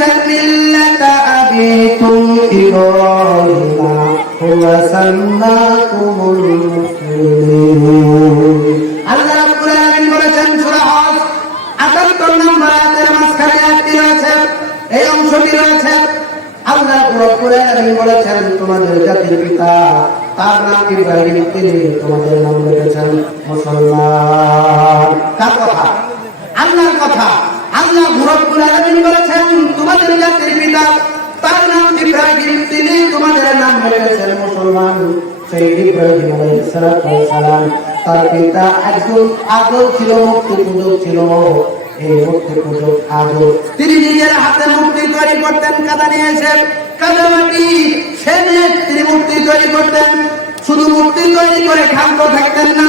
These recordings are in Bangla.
বলেছেন মিল্লাতা আবিকুম ইব্রাহিম আল্লাহ রাব্বুল আলামিন বলেছেন, সূরা হজ 78 নম্বর আয়াতের মাঝখানে একটি রয়েছে, এই অংশটি রয়েছে। আল্লাহ রাব্বুল আলামিন তোমাদের জাতির তার নাম ইব্রাহিম তোমাদের নাম রেখেছেন মুসলমান। কার কথা? আল্লাহর কথা। আল্লাহ বলেছেন, তোমাদের জাতির পিতা, তার নাম ইব্রাহিম, তিনি তোমাদের নাম মুসলমান। সেই ইব্রাহিম তার পিতা একজন আদল ছিল মুক্তি ছিল। এই আদর তিনি নিজের হাতে মূর্তি তৈরি করতেন, কাদা নিয়ে এসে, কাদা মাটি সে তিনি মূর্তি তৈরি করতেন। শুধু মূর্তি তৈরি করে ক্ষান্ত থাকতেন না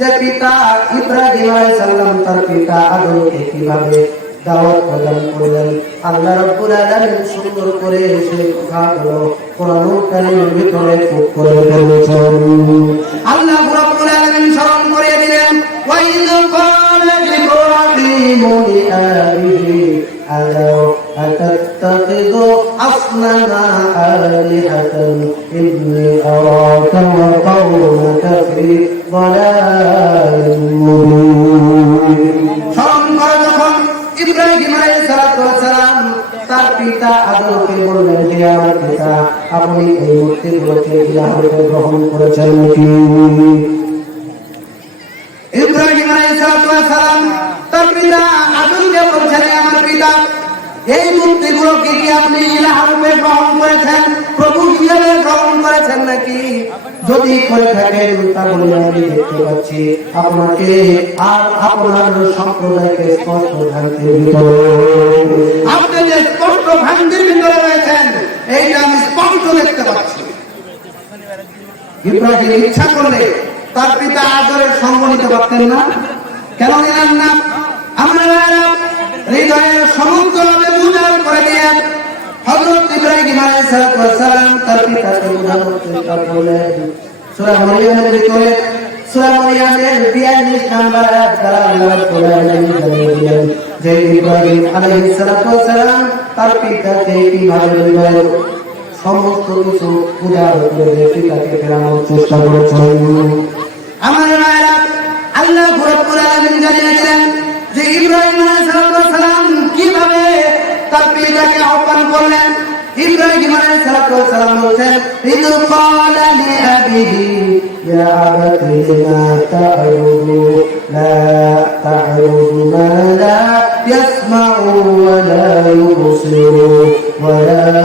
যে পিতা ইব্রাহিম আলাইহিস সালাম তার পিতা আদমকে কিভাবে দাওয়াত প্রদান করলেন আল্লাহ রাব্বুল আলামিন সুন্দর করে সেই কথাগুলো কোরআন কারীমের ভিতরে খুব করে বলেছেন আল্লাহ রাব্বুল আলামিন স্মরণ করিয়ে দিলেন ওয়াইদ ক্বালা ইব্রাহিম লিআবিহি আলাও أتتخذ أصنما آلهة إني أراك وقومك في ضلال পিতা আপনি এই মূর্তিগুলোকে ইলাহ রূপে গ্রহণ করেছেন কি ইব্রাহিম আলাইহিস সালাম তার পিতা আদমকে বলছেন "হে আমার পিতা এই মূর্তিগুলোকে কি আপনি ইলাহ গ্রহণ করেছেন? প্রভু হিসেবে গ্রহণ করেছেন নাকি? যদি করে থাকেন, তাহলে আমি দেখতে পাচ্ছি আপনাকে আর আপনার সম্প্রদায়কে স্পষ্ট ভিতরে আপনি যে স্পষ্ট ভ্রান্তির ভিতরে রয়েছেন, এইটা আমি স্পষ্ট দেখতে পাচ্ছি। ইব্রাহিম ইচ্ছা করলে তার পিতা আদরের সঙ্গ নিতে পারতেন না। কেন নিলেন না? আমরা হৃদয়ের সমস্ত ভাবে উজাড় করে দিয়ে হযরত ইব্রাহিম আলাইহিস সালাম তার পিতাকে বোঝানোর চেষ্টা সূরা মারিয়ামের ভিতরে সূরা মারিয়ামের 42 নম্বর আয়াত দ্বারা আল্লাহ রাব্বুল আলামিন যে ইব্রাহিম আলাইহিস সালাম তার পিতাকে কীভাবে হৃদয়ের সমস্ত কিছু উজাড় করে পিতাকে ফেরানোর চেষ্টা করেছেন। আমার আল্লাহ রাব্বুল যে ইব্রাহিম আলাইহিস সালাম বলছেন ইদ ক্বালা লিআবিহি ইয়া আবাতি লিমা তা'বুদু লা তা'বুদু মা লা ইয়াসমা'ু ওয়া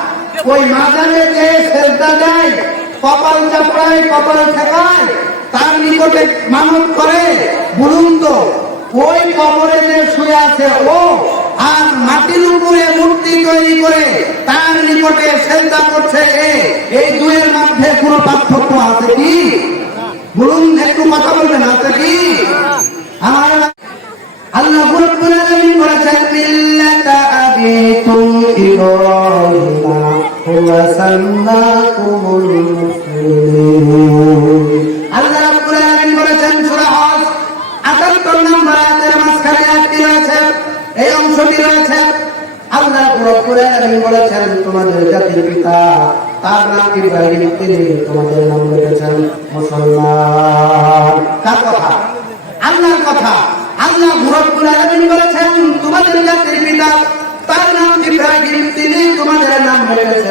ওই মাজারে যে শ্রদ্ধা দেয়, কপাল চাপড়ায়, কপাল ঠেকায়, তার নিকটে মানত করে বলুন তো ওই কবরে যে শুয়ে আছে ও, আর মাটির উপরে মূর্তি তৈরি করে তার নিকটে শ্রদ্ধা করছে এ, এই দুয়ের মধ্যে কোনো পার্থক্য আছে কি? বলুন একটু কথা বলবেন, আছে কি? আমার আল্লাহ বলেছেন, মিল্লাতা আবিকুম ইব্রাহিম। সাল্লাকুমুল আল্লাহ রাব্বুল আলামিন বলেছেন সূরা হজ 78 নম্বর আয়াতের মাঝখানে একটি রয়েছে এই অংশটি রয়েছে আল্লাহ রব্বুল বলেছেন তোমাদের জাতির পিতা তার নাম ইব্রাহিম তিনি তোমাদের নাম রেখেছেন মুসলমান কার কথা আল্লাহর কথা আল্লাহ রব্বুল আলামিন বলেছেন তোমাদের জাতির তার নাম ইব্রাহিম তিনি তোমাদের নাম রেখেছেন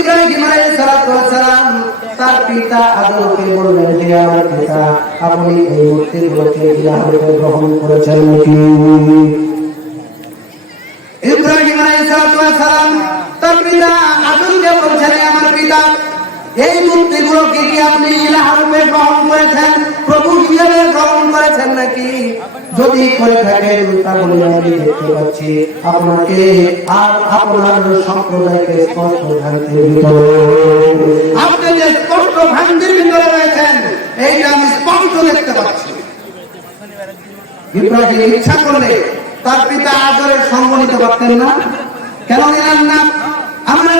ইব্রাহিম আলাইহিস সালাম তার পিতা আদরকে বললেন যে আমার পিতা, আপনি এই মূর্তিগুলোকে ইলাহ বলছেন আমার পিতা এই মূর্তিগুলোকে কি আপনি ইলাহরূপে গ্রহণ করেছেন? প্রভু হিসেবে গ্রহণ করেছেন নাকি? যদি করে থাকেন, তাহলে আমি দেখতে পাচ্ছি আপনাকে আর আপনার সম্প্রদায়কে স্পষ্ট ভিতরে। আপনি যে স্পষ্ট ভ্রান্তির ভিতরে রয়েছেন, এইটা আমি স্পষ্ট দেখতে পাচ্ছি। ইব্রাহিম ইচ্ছা করলে তার পিতা আদরের সঙ্গ নিতে পারতেন না। কেন নিলেন না? আমরা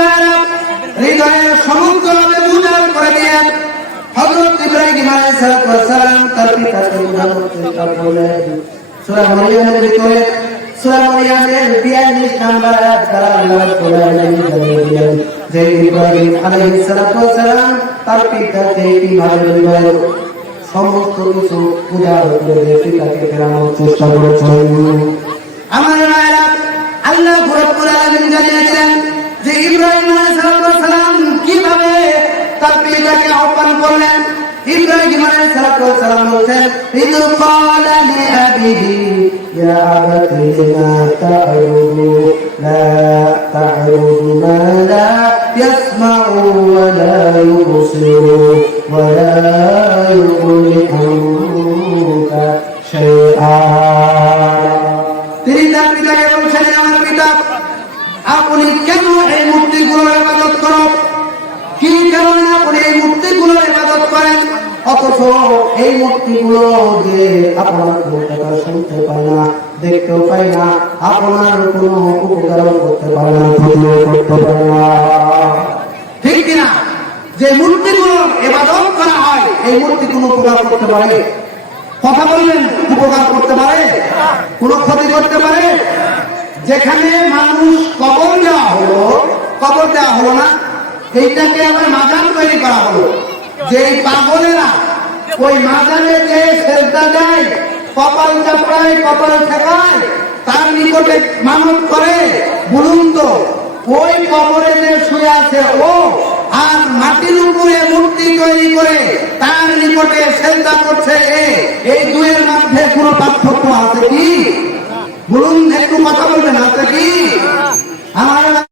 হৃদয়ের সমস্ত ভাবে উজাড় করে দিয়ে হযরত ইব্রাহিম আলাইহিস সালাম তার পিতাকে বোঝানোর চেষ্টা করলেন সূরা মারিয়ামের ভিতরে সূরা মারিয়ামের 42 নম্বর আয়াত দ্বারা আল্লাহ কোরআনে জানিয়ে যে ইব্রাহিম আলাইহিস সালাম তার পিতাকে কীভাবে হৃদয়ের সমস্ত কিছু পিতাকে ফেরানোর চেষ্টা করেছেন যে ইব্রাহিম কীভাবে তার পিতাকে আহ্বান করলেন? আলাইহিস সালাম বলছেন ইদ ক্বালা লিআবিহি ইয়া আবাতি লিমা তা'বুদু লা তা'বুদু মা লা ইয়াসমা'ু ওয়া লা এই মূর্তিগুলো যে আপনার কথা শুনতে পায় না, দেখতেও পায় না, আপনার কোনো উপকার করতে পারে না করতে পারে না। ঠিক কিনা? যে মূর্তিগুলো ইবাদত করা হয়, এই মূর্তি কোনো উপকার করতে পারে? কথা বললেন, উপকার করতে পারে? কোনো ক্ষতি করতে পারে? যেখানে মানুষ কবর দেওয়া হলো, কবর দেওয়া হলো না, এইটাকে আবার মাজার তৈরি করা হলো। যে পাগলেরা ওই মাজারে যে শ্রদ্ধা দেয়, কপাল চাপড়ায়, কপাল ঠেকায়, তার নিকটে মানত করে বলুন তো ওই কবরে যে শুয়ে আছে ও, আর মাটির উপরে মূর্তি তৈরি করে তার নিকটে শ্রদ্ধা করছে এই দুয়ের মধ্যে কোনো পার্থক্য আছে কি? বলুন একটু কথা বলবেন, আছে কি? আমার